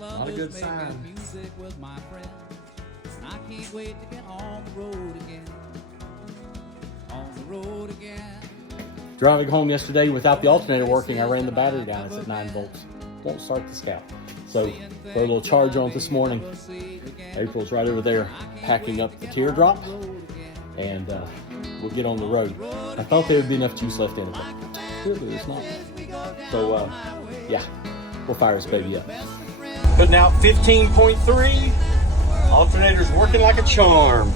Not a good sign. Music with my friends. And I can't wait to get on the road again. On the road again. Driving home yesterday without the alternator working, I ran the battery down. It's at 9 volts. Won't start the Scout. So put a little charge on it this morning. April's right over there packing up the teardrop, and we'll get on the road. I thought there would be enough juice left in it, but clearly there's not. So yeah, we'll fire this baby up. Putting out 15.3. Alternator's working like a charm.